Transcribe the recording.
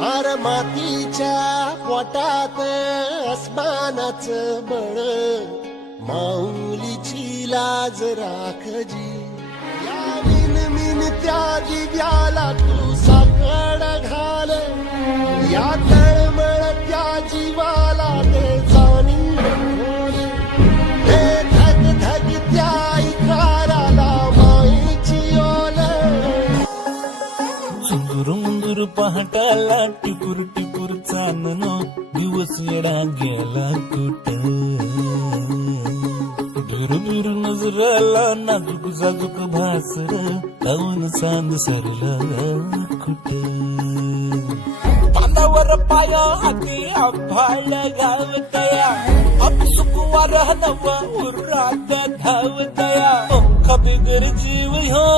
R मातीच्या पोटात अस्मानाच बळ. माऊलीची लाज राखजी. या मिन मिन त्या दिव्याला तू साकड घाल. या तळ सुंदूर मुंदूर पहाटाला टिपूर टिपूर चांदनो दिवस येडा गेला कुट भिरू भिरू नजराला नाजूक जाजूक भासर लावून चांद सरला कुट पानावर पाय हाती आभाळ गावतया अपसुकुवार नव उरात धावतया. पंख बिगर जीव हो